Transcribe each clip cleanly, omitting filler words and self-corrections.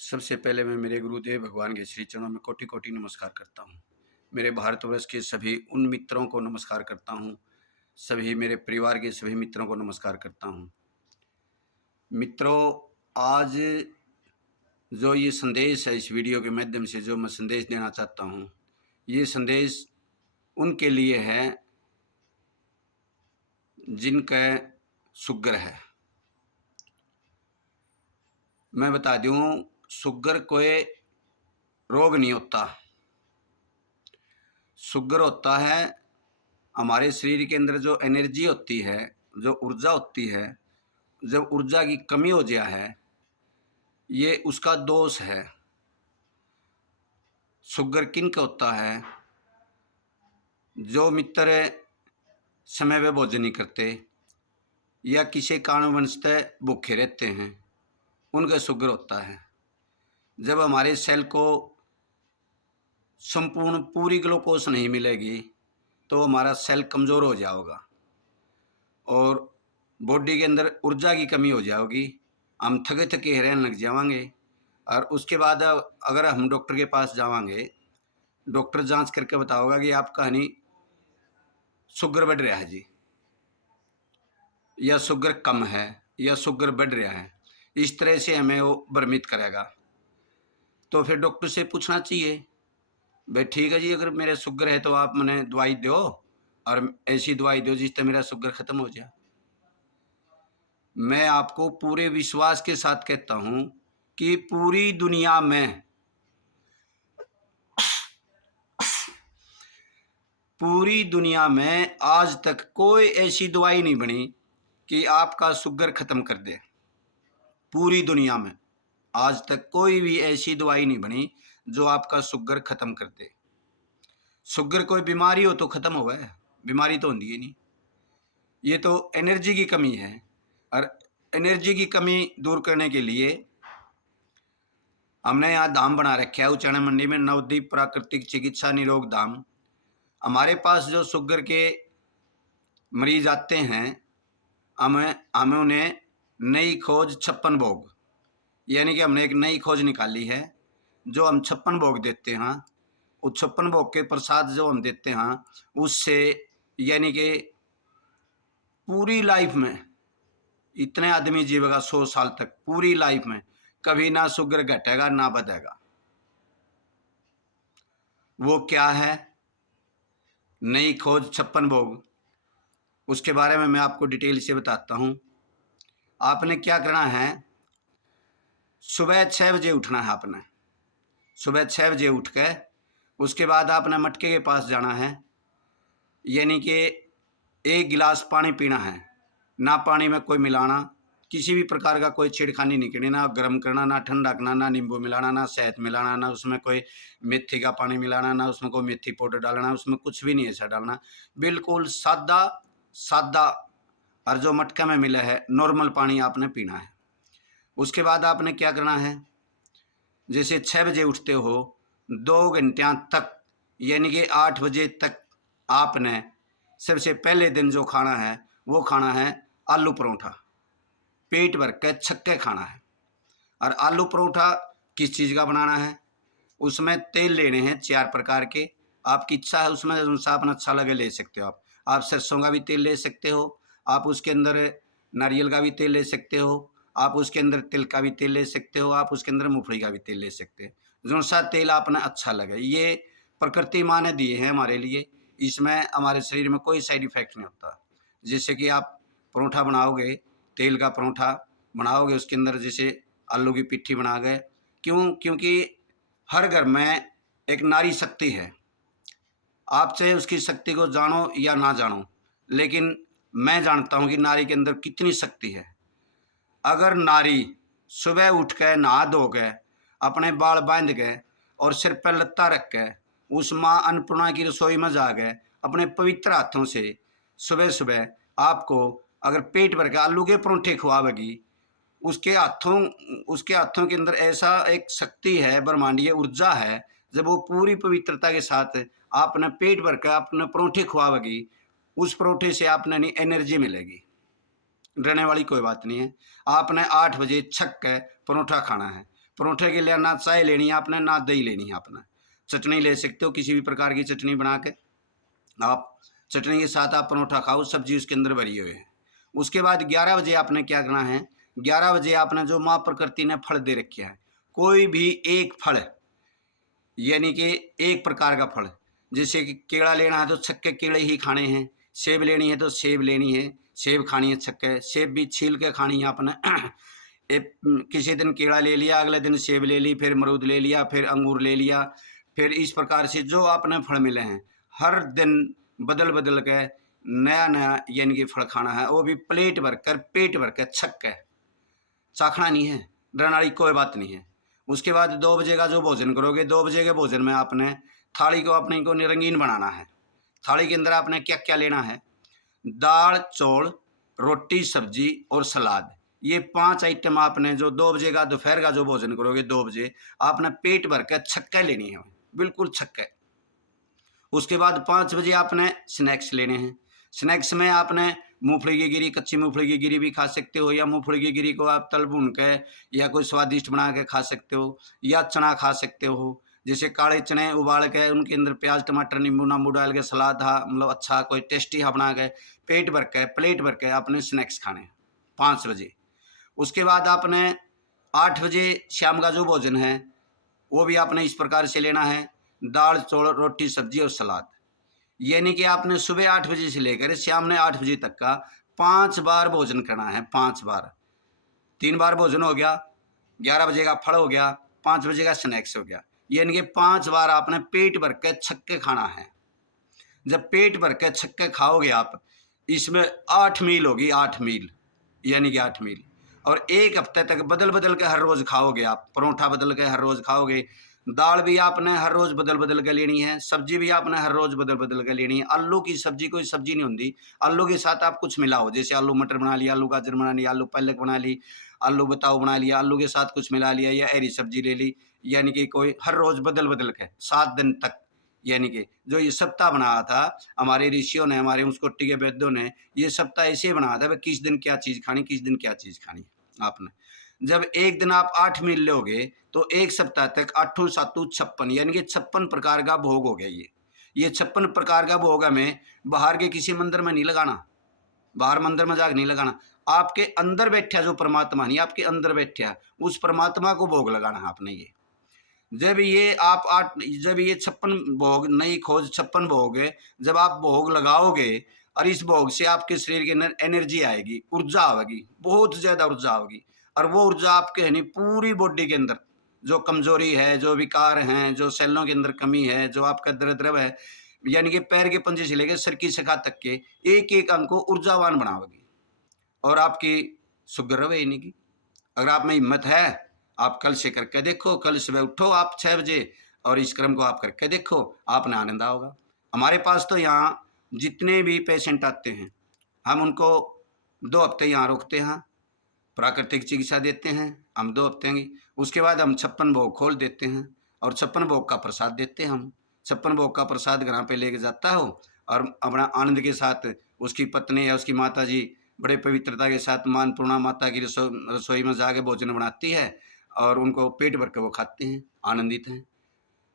सबसे पहले मैं मेरे गुरुदेव भगवान के श्री चरणों में कोटि कोटि नमस्कार करता हूँ। मेरे भारतवर्ष के सभी उन मित्रों को नमस्कार करता हूँ। सभी मेरे परिवार के सभी मित्रों को नमस्कार करता हूँ। मित्रों, आज जो ये संदेश है, इस वीडियो के माध्यम से जो मैं संदेश देना चाहता हूँ, ये संदेश उनके लिए है जिनका शुगर है। मैं बता दूँ, शुगर कोई रोग नहीं होता। शुगर होता है हमारे शरीर के अंदर जो एनर्जी होती है, जो ऊर्जा होती है, जब ऊर्जा की कमी हो जाए है, ये उसका दोष है। शुगर किन का होता है? जो मित्र समय पे भोजन नहीं करते या किसी कारणवश से भूखे रहते हैं, उनका शुगर होता है। जब हमारे सेल को संपूर्ण पूरी ग्लूकोज नहीं मिलेगी तो हमारा सेल कमज़ोर हो जाएगा और बॉडी के अंदर ऊर्जा की कमी हो जाएगी। हम थके थके रहने लग जाएंगे और उसके बाद अगर हम डॉक्टर के पास जाएंगे, डॉक्टर जांच करके बताओगा कि आपका हनी शुगर बढ़ रहा है जी, या शुगर कम है, या शुगर बढ़ रहा है। इस तरह से हमें वो भ्रमित करेगा। तो फिर डॉक्टर से पूछना चाहिए, भाई ठीक है जी, अगर मेरा शुगर है तो आप मैंने दवाई दो और ऐसी दवाई दो जिससे मेरा शुगर ख़त्म हो जाए। मैं आपको पूरे विश्वास के साथ कहता हूँ कि पूरी दुनिया में आज तक कोई ऐसी दवाई नहीं बनी कि आपका शुगर ख़त्म कर दे। पूरी दुनिया में आज तक कोई भी ऐसी दवाई नहीं बनी जो आपका शुगर ख़त्म कर दे। शुगर कोई बीमारी हो तो ख़त्म हो गए, बीमारी तो होती है नहीं। ये तो एनर्जी की कमी है और एनर्जी की कमी दूर करने के लिए हमने यहाँ धाम बना रखा है उचाना मंडी में, नवदीप प्राकृतिक चिकित्सा निरोग धाम। हमारे पास जो शुगर के मरीज आते हैं, हमें उन्हें नई खोज 56 भोग, यानी कि हमने एक नई खोज निकाली है जो हम 56 भोग देते हैं। उस 56 भोग के प्रसाद जो हम देते हैं उससे, यानी कि पूरी लाइफ में इतने आदमी जीवेगा 100 साल तक, पूरी लाइफ में कभी ना शुगर घटेगा ना बढ़ेगा। वो क्या है? नई खोज 56 भोग। उसके बारे में मैं आपको डिटेल से बताता हूँ। आपने क्या करना है, सुबह 6 बजे उठना है। आपने सुबह 6 बजे उठ के उसके बाद आपने मटके के पास जाना है, यानी कि 1 गिलास पानी पीना है। ना पानी में कोई मिलाना, किसी भी प्रकार का कोई छेड़खानी नहीं करनी, ना गर्म करना, ना ठंडा करना, ना नींबू मिलाना, ना शहद मिलाना, ना उसमें कोई मेथी का पानी मिलाना, ना उसमें कोई मेथी पाउडर डालना, उसमें कुछ भी नहीं ऐसा डालना। बिल्कुल सादा सादा, और जो मटका में मिला है नॉर्मल पानी आपने पीना है। उसके बाद आपने क्या करना है, जैसे 6 बजे उठते हो, 2 घंटिया तक, यानी कि 8 बजे तक आपने सबसे पहले दिन जो खाना है वो खाना है आलू परोठा। पेट भर के छक्के खाना है। और आलू परोठा किस चीज़ का बनाना है, उसमें तेल लेने हैं 4 प्रकार के। आपकी इच्छा है उसमें सा अपना अच्छा लगे ले सकते हो। आप सरसों का भी तेल ले सकते हो, आप उसके अंदर नारियल का भी तेल ले सकते हो, आप उसके अंदर तिल का भी तेल ले सकते हो, आप उसके अंदर मूंगफली का भी तेल ले सकते हो। जो सा तेल आपने अच्छा लगे, ये प्रकृति माँ ने दिए हैं हमारे लिए। इसमें हमारे शरीर में कोई साइड इफेक्ट नहीं होता। जैसे कि आप परोठा बनाओगे, तेल का परोठा बनाओगे, उसके अंदर जैसे आलू की पिट्ठी बना गए। क्योंकि हर घर में एक नारी शक्ति है। आप चाहे उसकी शक्ति को जानो या ना जानो, लेकिन मैं जानता हूँ कि नारी के अंदर कितनी शक्ति है। अगर नारी सुबह उठ के नहा धो के अपने बाल बांध के और सिर पर लत्ता रख के उस माँ अन्नपूर्णा की रसोई में जा गए, अपने पवित्र हाथों से सुबह सुबह आपको अगर पेट भर के आलू के परोठे खुआवेगी, उसके हाथों के अंदर ऐसा एक शक्ति है, ब्रह्मांडीय ऊर्जा है। जब वो पूरी पवित्रता के साथ आपने पेट भर के अपने परोठे खुआवेगी, उस परोठे से आपने नहीं एनर्जी मिलेगी। डरने वाली कोई बात नहीं है। आपने 8 बजे छक के परोठा खाना है। परोठे के लिए ना चाय लेनी है आपने, ना दही लेनी है आपने। चटनी ले सकते हो, किसी भी प्रकार की चटनी बना के आप चटनी के साथ आप परोठा खाओ, सब्जी उसके अंदर भरी हुई है। उसके बाद 11 बजे आपने क्या करना है, 11 बजे आपने जो माँ प्रकृति ने फल दे रखे है, कोई भी एक फल, यानी कि एक प्रकार का फल, जैसे कि केला लेना है तो छक्के केले ही खाने हैं, सेब लेनी है तो सेब लेनी है, सेब खानी है छक्के, सेब भी छील के खानी है आपने। किसी दिन केला ले लिया, अगले दिन सेब ले ली, फिर अमरूद ले लिया, फिर अंगूर ले लिया, फिर इस प्रकार से जो आपने फल मिले हैं हर दिन बदल बदल के नया नया यानी कि फल खाना है, वो भी प्लेट भर कर पेट भर कर छक्के, चाखना नहीं है, डरने वाली कोई बात नहीं है। उसके बाद 2 बजे का जो भोजन करोगे, 2 बजे के भोजन में आपने थाली को अपने को रंगीन बनाना है। थाली के अंदर आपने क्या क्या लेना है, दाल चौल रोटी सब्जी और सलाद, ये 5 आइटम आपने जो 2 बजे का दोपहर का जो भोजन करोगे 2 बजे आपने पेट भर कर छक्के लेनी है, बिल्कुल छक्के। उसके बाद 5 बजे आपने स्नैक्स लेने हैं। स्नैक्स में आपने मूंगफली की गिरी, कच्ची मूंगफली की गिरी भी खा सकते हो, या मूंगफली की गिरी को आप तल भून के या कोई स्वादिष्ट बना के खा सकते हो, या चना खा सकते हो, जैसे काले चने उबाल के उनके अंदर प्याज टमाटर नींबू नांबू डाल के सलाद था, मतलब अच्छा कोई टेस्टी हा बना के पेट भर के प्लेट भर के आपने स्नैक्स खाने 5 बजे। उसके बाद आपने 8 बजे शाम का जो भोजन है वो भी आपने इस प्रकार से लेना है, दाल चौल रोटी सब्जी और सलाद, यानी कि आपने सुबह 8 बजे से लेकर शाम ने 8 बजे तक का 5 बार भोजन करना है, 5 बार। 3 बार भोजन हो गया, 11 बजे का फल हो गया, 5 बजे का स्नैक्स हो गया, यानी कि 5 बार आपने पेट भर के छक्के खाना है। जब पेट भर के छक्के खाओगे आप, इसमें 8 मील होगी, 8 मील, यानी कि 8 मील। और 1 हफ्ते तक बदल बदल के हर रोज़ खाओगे आप, परोठा बदल के हर रोज़ खाओगे, दाल भी आपने हर रोज़ बदल बदल के लेनी है, सब्जी भी आपने हर रोज़ बदल बदल के लेनी है। आलू की सब्जी कोई सब्जी नहीं होती, आलू के साथ आप कुछ मिलाओ, जैसे आलू मटर बना लिया, आलू गाजर बना लिया, आलू पालक बना ली, आलू बताओ बना लिया, आलू के साथ कुछ मिला लिया, या हरी सब्जी ले ली, यानी कि कोई हर रोज़ बदल बदल के 7 दिन तक, यानी कि जो ये सप्ताह बनाया था हमारे ऋषियों ने, हमारे उस कोटि के वैद्यों ने, ये सप्ताह ऐसे बनाया था किस दिन क्या चीज़ खानी, किस दिन क्या चीज़ खानी आपने। जब एक दिन आप 8 मील लोगे तो एक सप्ताह तक 8 7 56, यानी कि 56 प्रकार का भोग हो गया। ये 56 प्रकार का भोग हमें बाहर के किसी मंदिर में नहीं लगाना, बाहर मंदिर में जाकर नहीं लगाना, आपके अंदर बैठा जो परमात्मा नहीं, आपके अंदर बैठा उस परमात्मा को भोग लगाना है आपने। ये जब ये आप जब ये 56 भोग, नई खोज 56 भोग है, जब आप भोग लगाओगे और इस भोग से आपके शरीर के अंदर एनर्जी आएगी, ऊर्जा आएगी, बहुत ज़्यादा ऊर्जा होगी, और वो ऊर्जा आपके है नहीं पूरी बॉडी के अंदर जो कमजोरी है, जो विकार हैं, जो सेलों के अंदर कमी है, जो आपका दरिद्र है, यानी कि पैर के पंजे से लेकर सर की शिखा तक के एक एक अंग को ऊर्जावान बनाओगी, और आपकी शुगर रहे नहीं की। अगर आप में हिम्मत है आप कल से करके देखो, कल सुबह उठो आप 6 बजे और इस क्रम को आप करके देखो, आपने आनंद आओगा। हमारे पास तो यहाँ जितने भी पेशेंट आते हैं हम उनको 2 हफ्ते यहाँ रोकते हैं, प्राकृतिक चिकित्सा देते हैं हम 2 हफ्ते की, उसके बाद हम 56 भोग खोल देते हैं और 56 भोग का प्रसाद देते हैं हम। 56 भोग का प्रसाद घर पे लेके जाता हो और अपना आनंद के साथ उसकी पत्नी या उसकी माता जी बड़े पवित्रता के साथ मां अन्नपूर्णा माता की रसोई में जाके भोजन बनाती है और उनको पेट भर के वो खाते हैं, आनंदित हैं।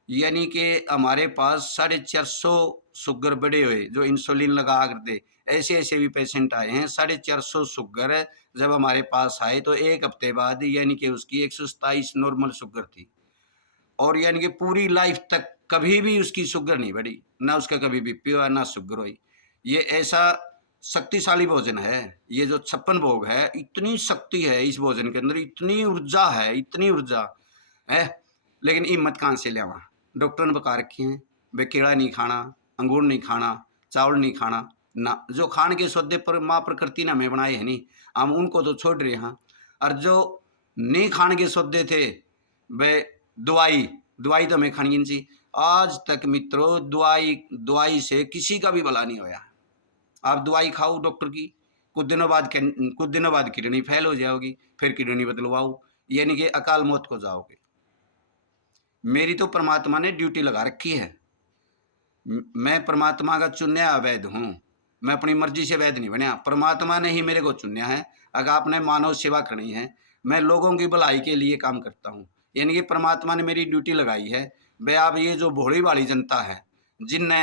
यानी कि हमारे पास 450 शुगर बढ़े हुए जो इंसुलिन लगा करते, ऐसे ऐसे भी पेशेंट आए हैं। 450 शुगर जब हमारे पास आए तो 1 हफ्ते बाद यानी कि उसकी 127 नॉर्मल शुगर थी, और यानी कि पूरी लाइफ तक कभी भी उसकी शुगर नहीं बढ़ी, ना उसका कभी बीपी हुआ ना शुगर हुई। ये ऐसा शक्तिशाली भोजन है, ये जो 56 भोग है, इतनी शक्ति है इस भोजन के अंदर, इतनी ऊर्जा है, इतनी ऊर्जा है। लेकिन हिम्मत कहाँ से लियावा, डॉक्टर ने बता रखे हैं वे केला नहीं खाना, अंगूर नहीं खाना, चावल नहीं खाना ना, जो खान के सौदे पर माँ प्रकृति ने हमें बनाए हैं नहीं, हम उनको तो छोड़ रहे हैं। और जो नहीं खाने के सौदे थे वे दवाई दवाई तो हमें खानी नहीं चाहिए। आज तक मित्रों दवाई से किसी का भी भला नहीं होया। आप दवाई खाओ डॉक्टर की, कुछ दिनों बाद किडनी फेल हो जाओगी, फिर किडनी बदलवाओ, यानी कि अकाल मौत को जाओगे। मेरी तो परमात्मा ने ड्यूटी लगा रखी है, मैं परमात्मा का चुन्या वैद्य हूँ, मैं अपनी मर्जी से वैद्य नहीं बनया, परमात्मा ने ही मेरे को चुन्या है। अगर आपने मानव सेवा करनी है, मैं लोगों की भलाई के लिए काम करता हूँ, यानी कि परमात्मा ने मेरी ड्यूटी लगाई है। भाई आप ये जो भोली वाली जनता है, जिनने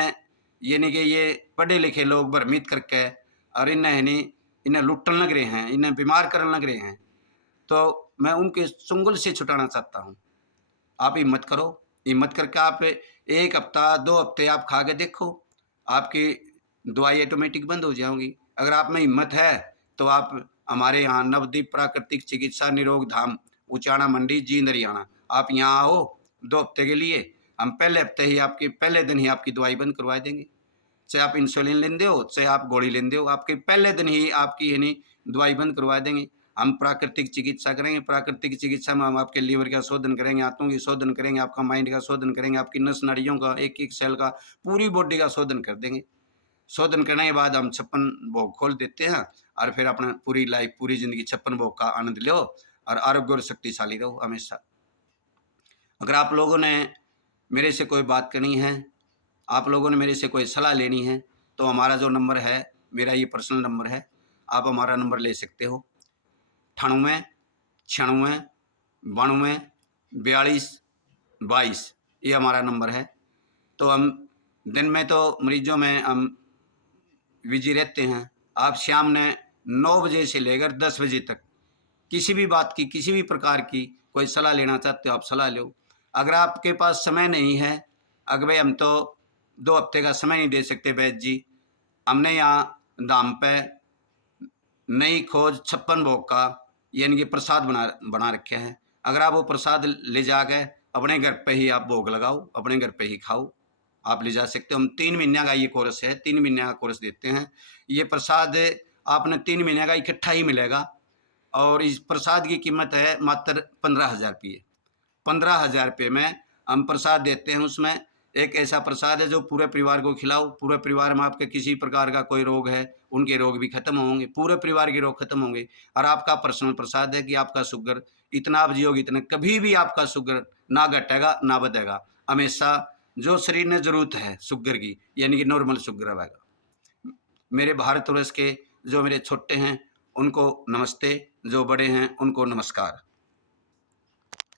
यानी कि ये पढ़े लिखे लोग भ्रमित करके और इन्हें लुटन लग रहे हैं, इन्हें बीमार करने लग रहे हैं, तो मैं उनके चुंगल से छुटाना चाहता हूँ। आप हिम्मत करो, हिम्मत करके आप 1 हफ्ता 2 हफ्ते आप खा के देखो, आपकी दवाई ऑटोमेटिक बंद हो जाएगी। अगर आप में हिम्मत है तो आप हमारे यहाँ नवदीप प्राकृतिक चिकित्सा निरोग धाम, उचाना मंडी, जींद, हरियाणा, आप यहाँ आओ 2 हफ्ते के लिए। हम पहले हफ्ते ही आपकी पहले दिन ही आपकी दवाई बंद करवा देंगे। चाहे आप इंसुलिन लेंदे हो, चाहे आप गोली लेंदे हो, आपके पहले दिन ही आपकी यानी दवाई बंद करवा देंगे। हम प्राकृतिक चिकित्सा करेंगे। प्राकृतिक चिकित्सा में हम आपके लीवर का शोधन करेंगे, आंतों की शोधन करेंगे, आपका माइंड का शोधन करेंगे, आपकी नस नाड़ियों का, एक एक सेल का, पूरी बॉडी का शोधन कर देंगे। शोधन करने के बाद हम 56 भोग खोल देते हैं और फिर अपना पूरी लाइफ, पूरी जिंदगी 56 भोग का आनंद लो और आरोग्य और शक्तिशाली रहो हमेशा। अगर आप लोगों ने मेरे से कोई बात करनी है, आप लोगों ने मेरे से कोई सलाह लेनी है, तो हमारा जो नंबर है, मेरा ये पर्सनल नंबर है, आप हमारा नंबर ले सकते हो। 98 96 92 42 22, ये हमारा नंबर है। तो हम दिन में तो मरीजों में हम बिजी रहते हैं। आप शाम ने 9 बजे से लेकर 10 बजे तक किसी भी बात की, किसी भी प्रकार की कोई सलाह लेना चाहते हो, आप सलाह लो। अगर आपके पास समय नहीं है, अगर भाई हम तो 2 हफ्ते का समय नहीं दे सकते वैद्य जी, हमने यहाँ धाम पे नई खोज 56 भोग का यानी कि प्रसाद बना रखे हैं। अगर आप वो प्रसाद ले जाके अपने घर पे ही आप भोग लगाओ, अपने घर पे ही खाओ, आप ले जा सकते हो। हम 3 महीने का ये कोर्स है, 3 महीने का कोर्स देते हैं। ये प्रसाद आपने 3 महीने का इकट्ठा ही मिलेगा और इस प्रसाद की कीमत है मात्र 15,000 रुपये। 15,000 रुपये में हम प्रसाद देते हैं। उसमें एक ऐसा प्रसाद है जो पूरे परिवार को खिलाओ। पूरे परिवार में आपके किसी प्रकार का कोई रोग है, उनके रोग भी खत्म होंगे, पूरे परिवार के रोग खत्म होंगे। और आपका पर्सनल प्रसाद है कि आपका शुगर इतना आप जियोगे, इतना कभी भी आपका शुगर ना घटेगा ना बढ़ेगा। हमेशा जो शरीर ने जरूरत है शुगर की, यानी कि नॉर्मल शुगर रहेगा। मेरे भारतवर्ष के जो मेरे छोटे हैं उनको नमस्ते, जो बड़े हैं उनको नमस्कार।